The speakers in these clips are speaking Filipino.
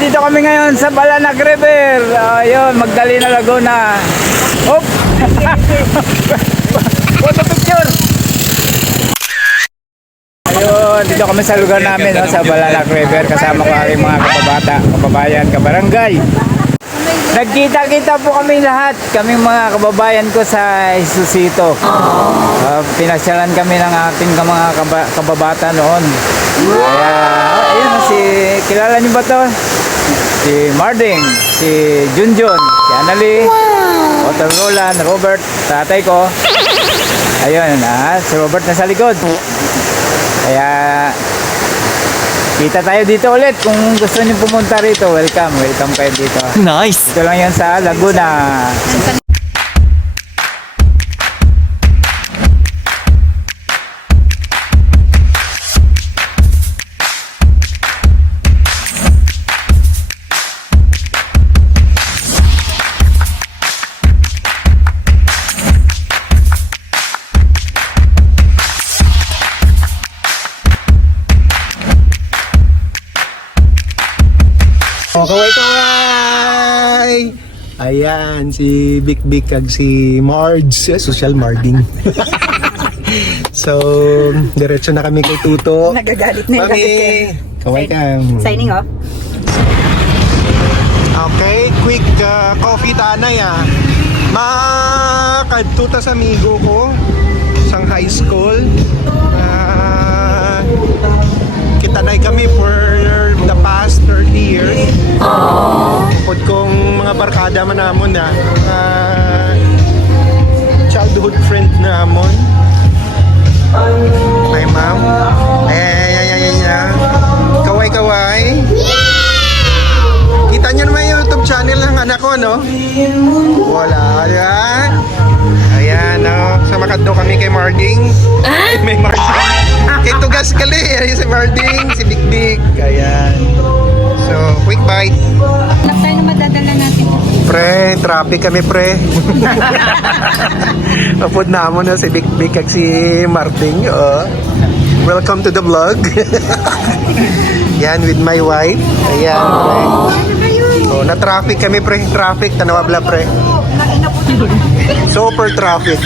Nandito kami ngayon sa Balanak River. Ayun, Magdalena, Laguna. Hop! Photo picture! Ayun, dito kami sa lugar namin, no, sa Balanak River. Kasama ko aking mga kababata, kababayan, kabarangay. Nagkita-kita po kami lahat, kaming mga kababayan ko sa Jesucito. Pinasyalan kami ng ating mga kababata noon. Kaya, ayun, kilala niyo ba to? Si Marding, si Junjun, si Annalie, Otto Roland, Robert, tatay ko. Ayun, si Robert nasa likod. Kaya, kita tayo dito ulit. Kung gusto niyo pumunta rito, welcome kayo dito. Nice! Ito lang yan sa Laguna. Kaway! Ayan, si Big kag si Marge, social Marding. So, diretso na kami kay Tuto. Nagagalit na yung Mami, galit kayo. kaway ka. Signing off. Okay, quick coffee tanay Makadto sa amigo ko sang high school. Kitanay kami for the past 30 years. Bukod kong mga barkada man namon childhood friend namon. My mom. Kaway. Kita niyo naman yung YouTube channel ng anak ko, no? Wala, di ba? Ayan, no? So, makadto kami kay Marding. May Marding. Kay Tugas kali. Ayan si Marding, si Big. Ayan. So, quick bite. Anak tayo na madadala natin. Pre, traffic kami, pre. Napod na mo na si Big at si Marding. Welcome to the vlog. Yan, with my wife. Ayan, pre. Na-traffic kami, pre. Traffic, tanawabla, pre. Super traffic.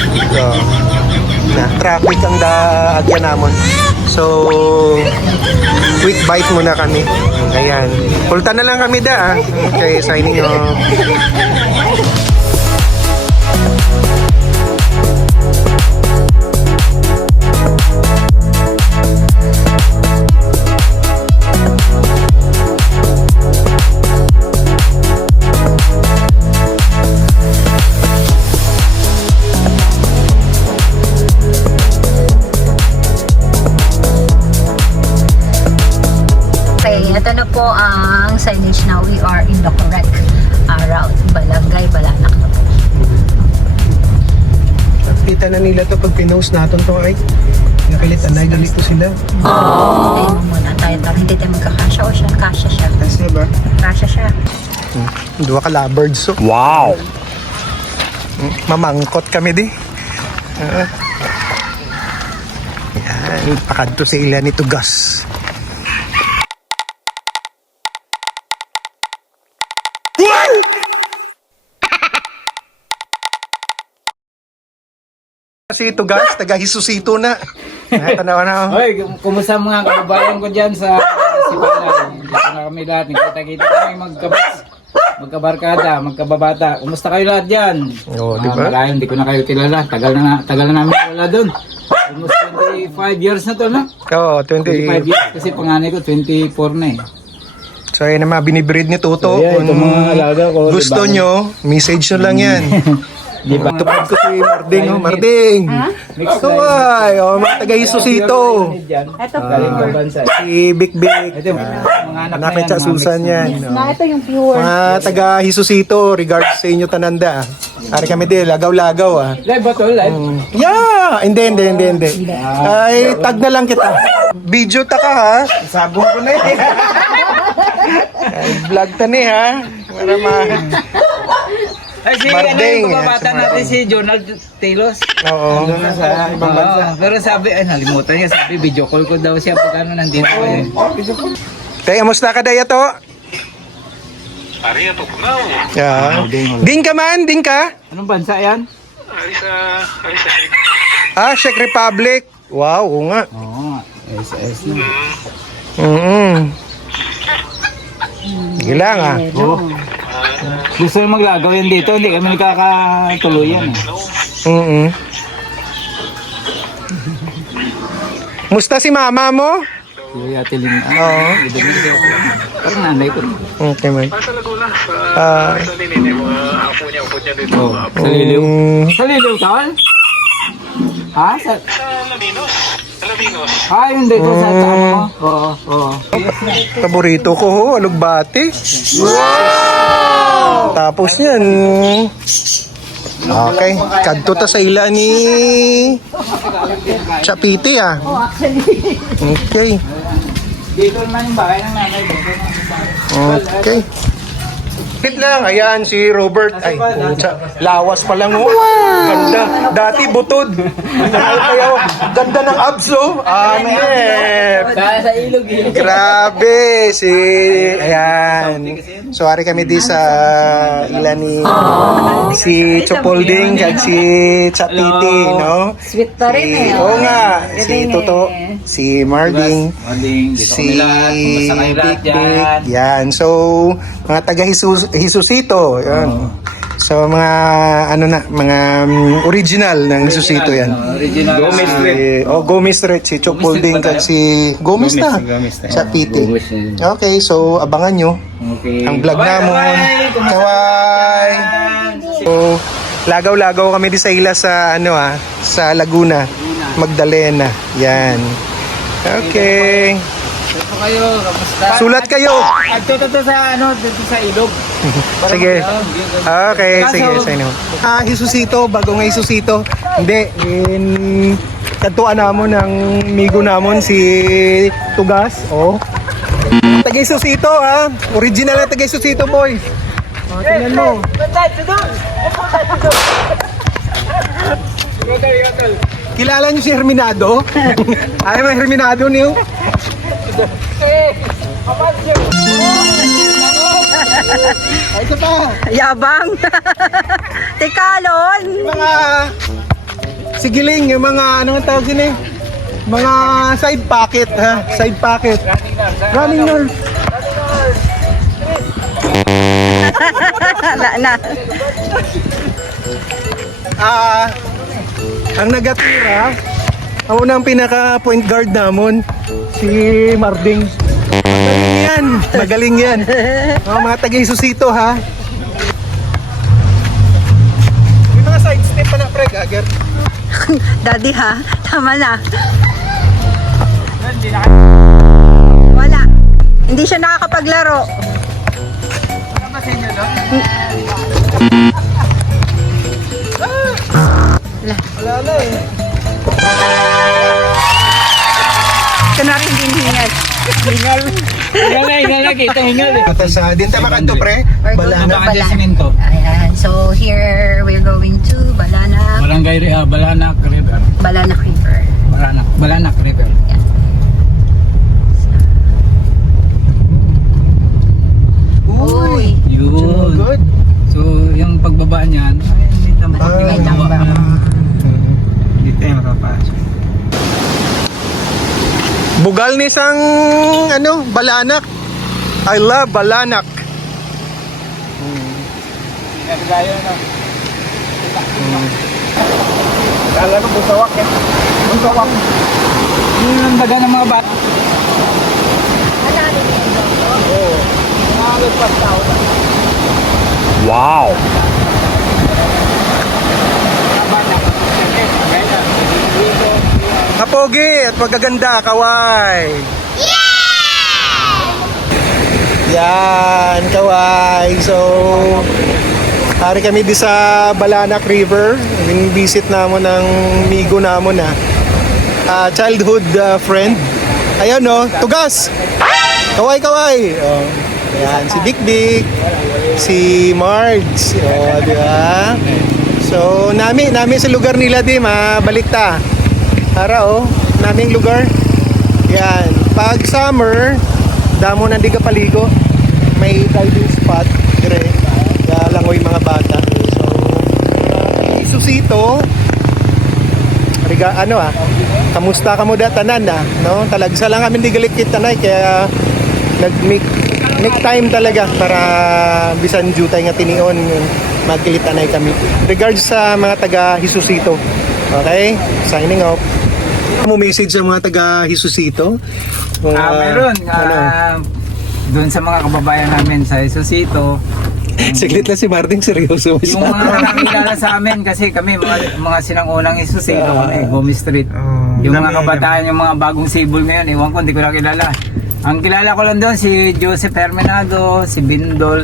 Traffic ang daagyan namon. So, quick bite muna kami. Ayan. Pulta na lang kami Okay, signing off. Ito na po ang signage na we are in the correct route. Balangay, Balanak na po. Kita na nila to pag pinost natin to ay. Nakalitan na galito sila. Ayun muna tayo. Hindi tayo magkakasya o siya. Kasya siya. Kasi ba? Kasya siya. Dua ka lovebirds. Wow! Mamangkot kami di. Yan, pakadto sa ila ni Tugas. Si Tugas, taga Jesucito na. Tanawa na. Hoy, kumusta mga kababayan ko dyan sa Sibalan? Dito na kami lahat. Nagkita-kita kami magkabarkada, magkababata. Kumusta kayo lahat dyan? Oo, di ba? Malayo, hindi ko na kayo kilala. Tagal na namin wala doon. Almost 25 years na to, no? Oo, 25 years. Kasi panganay ko, 24 na eh. So yun naman, binibreed ni Tuto. So, yeah, kung mga alaga ko, gusto diba? Nyo, message nyo lang yan. Di ba? Tupad ko si Marding. Marding! Kaway! Mga taga Jesucito. Ito po. Galing ng bansa. Si Big. Ito, mga anak Anak na ni yan. Cha Susan yan. Ito yung pure. Mga taga Jesucito, regards sa inyo tananda. Ari kami din, lagaw-lagaw Live ba to? Live? Yeah! Hindi. Ay, tag na lang kita. Video ta ka ha. Sabong ko na vlog ta ni ha. Para Ay, si Marding, ano yung bata si natin, si Jonald Taylor. Oo. Doon na sa ibang bansa. Pero sabi, ay nalimutan niya, sabi video call ko daw siya pag ano nandito ko eh. Tay, amusta ka daya to? Yeah. Din ka man? Din ka? Anong bansa yan? Czech Republic. Wow, oo nga. Oo, SAS na. Sige lang ah. Oo. Gusto mo maglagaw yan dito, hindi kami nakakatuluyan. Musta si mama mo? Kaya tiling Oo. parang nanay ko. Okay man. Sa Liliw. Sa Liliw ka? Ha? Sa Ladinos. Ah, yun dito sa ano mo? Oo, oo. Paborito ko ho, alugbati. Tapos yan. Okay, kadto ta sa ila ni Chapiti ah. Okay. Dito naman yung bahay ng nanay. Okay. Wait lang, ayan si Robert. Ay, pucha, lawas pa lang oh. Ganda. Dati butod. Kaya ganda ng abs oh. Anep. Kaya sa ilog eh. Grabe si ayan. So ari kami di sa ilan ni si Chopolding kag si Chapiti, no? Sweet pa rin eh. Oo nga, si Toto, si Marding, Mading, dito si kami lahat. Kumusta kayo lahat Big yan? Big. Yan. So, mga taga Jesusito, yan. So, mga ano na, mga original ng Jesusito yan. Original. Gomez Street. Gomez Street, si Chopolding kag si Gomez na. Gomez na. Chapiti. Gomez yun. Okay, so abangan nyo Okay. ang vlog namon. Kawai! So, lagaw-lagaw kami di sa ila sa ano sa Laguna, Magdalena. Yan. Okay. Ito kayo, kamusta? Sulat kayo. Ito sa ano, dito sa ilog. Sige. Okay, sige, sa inyo. Jesusito, bago nga Jesusito. Hindi, katuan namon ng migo namon si Tugas, oh. Taga Jesusito ha. Original na taga Jesusito, boy. Oh, tingnan mo. Kilala niyo si Herminado? Ay, may Herminado niyo? Ay, ito pa. Yabang. Tekalon. Mga sigiling, yung mga ano ang tawag din eh? Mga side pocket ha, side pocket. Running nurse. Wala na. Ang nagatira, ang unang pinaka point guard namon si Marding. Magaling yan, magaling yan. Mga taga Jesusito ha. May mga side step pa na pre, Gager. Daddy ha, tama na. Wala. Hindi siya nakakapaglaro. Wala na eh. Ito na rin din hingal. Hingal na kita, hingal eh. Ito sa dinta makanto pre, balana. Baka dyan simento. Ayan, so here we're going to Balanak Balanak River. River. Balanak River. Uy. Yun. Good. So, yung pagbaba niyan, may tambak. May tambak. Dito yung makapasok. Bugal ni sang ano, Balanak. I love Balanak. Nagagaya na. Kala ko busawak eh. Busawak. Yun ang daga ng mga bata. Oo. Mga tao na. Wow. Kapogi at magaganda, kaway. Yan, kaway. So, hari kami di sa Balanak River. Visit namon ng migo namon childhood friend. Ayun no, Tugas. Kaway, kaway. Oh, yan, si Big Big. Si Marge. Oh, di ba? So, nami sa lugar nila di, mabalik ta. Ara oh, naming lugar. Yan. Pag summer, damo na di ka paligo. may diving spot dire langoy mga bata. So Isusito kamusta ka mo da tanan no? Talagsa lang kami digalit kita na kaya make time talaga para bisan jutay nga tinion magkilitanay kami. Regards sa mga taga Isusito. Okay? Signing off. Mo message sa mga taga Isusito? Meron. Doon sa mga kababayan namin sa Isusito. Saglit lang si Martin, seryoso. Yung mga nakilala sa amin kasi kami mga sinangunang Isusito kami, Gomez Street. Yung mga kabataan, yung mga bagong sibol ngayon, iwan ko, hindi ko nakilala. Ang kilala ko lang doon si Joseph Hermenado, si Bindol.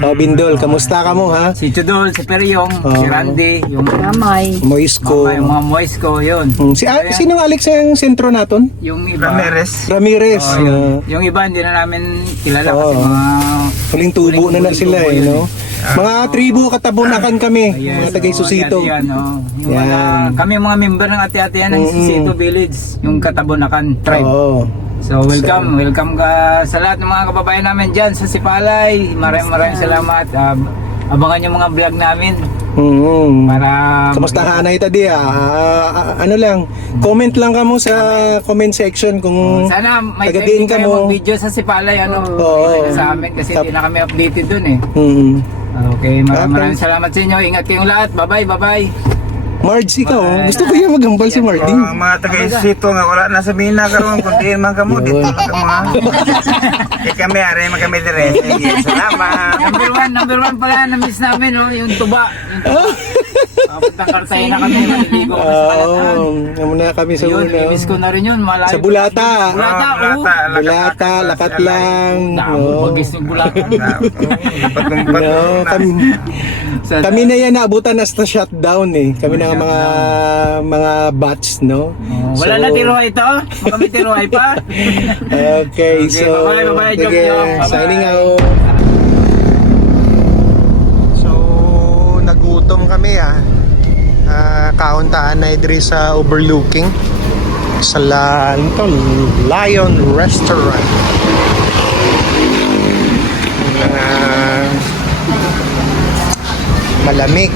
Bindol, kamusta ka mo ha? Si Chudol, si Peryong, si Randy, yung Ramay. Moisco. yung mga Moisco, yun. Sinong Alex ang sentro naton? Yung iba. Ramirez. Yung iba hindi na namin kilala kasi mga Huling tubo na sila no? Mga tribu katabunakan kami, mga taga Isusito. Yung kami mga member ng ati-atian ng Isusito Village, yung Katabunakan tribe. So welcome ka sa lahat ng mga kababayan namin dyan sa Sipalay. Maraming salamat. Abangan yung mga vlog namin. Para kamusta ka na ita di ano lang, comment lang kamo sa comment section kung sana may tagadiin pwede kayo mag-video sa Sipalay sa amin kasi hindi na kami updated dun eh. Okay, maraming salamat sa inyo. Ingat kayong lahat. Bye-bye. Marge, ikaw, gusto ko yung magambal si Martin. Mga taga-Isusito nga wala na sabihin na karon kundi man kamo dito mga. Kami are magkami dire. Salamat. Number one pala na miss namin yung tuba. Papuntang Cartagena kami, maliligo kami sa Kalatan. Muna kami sa Yun, una. miss ko na rin yun. Malayo. Sa Bulata. Bulata, Lakat lang. Bagis ng Bulata. Kami na yan naabutan na sa shutdown eh. Kami na mga batch, no? Wala na tiruhay ito? Kami tiruhay pa? Okay, so bye-bye, sige, Joke. signing out. So, nagutom kami kauntaan na idri sa overlooking sa Lion Restaurant. Malamig.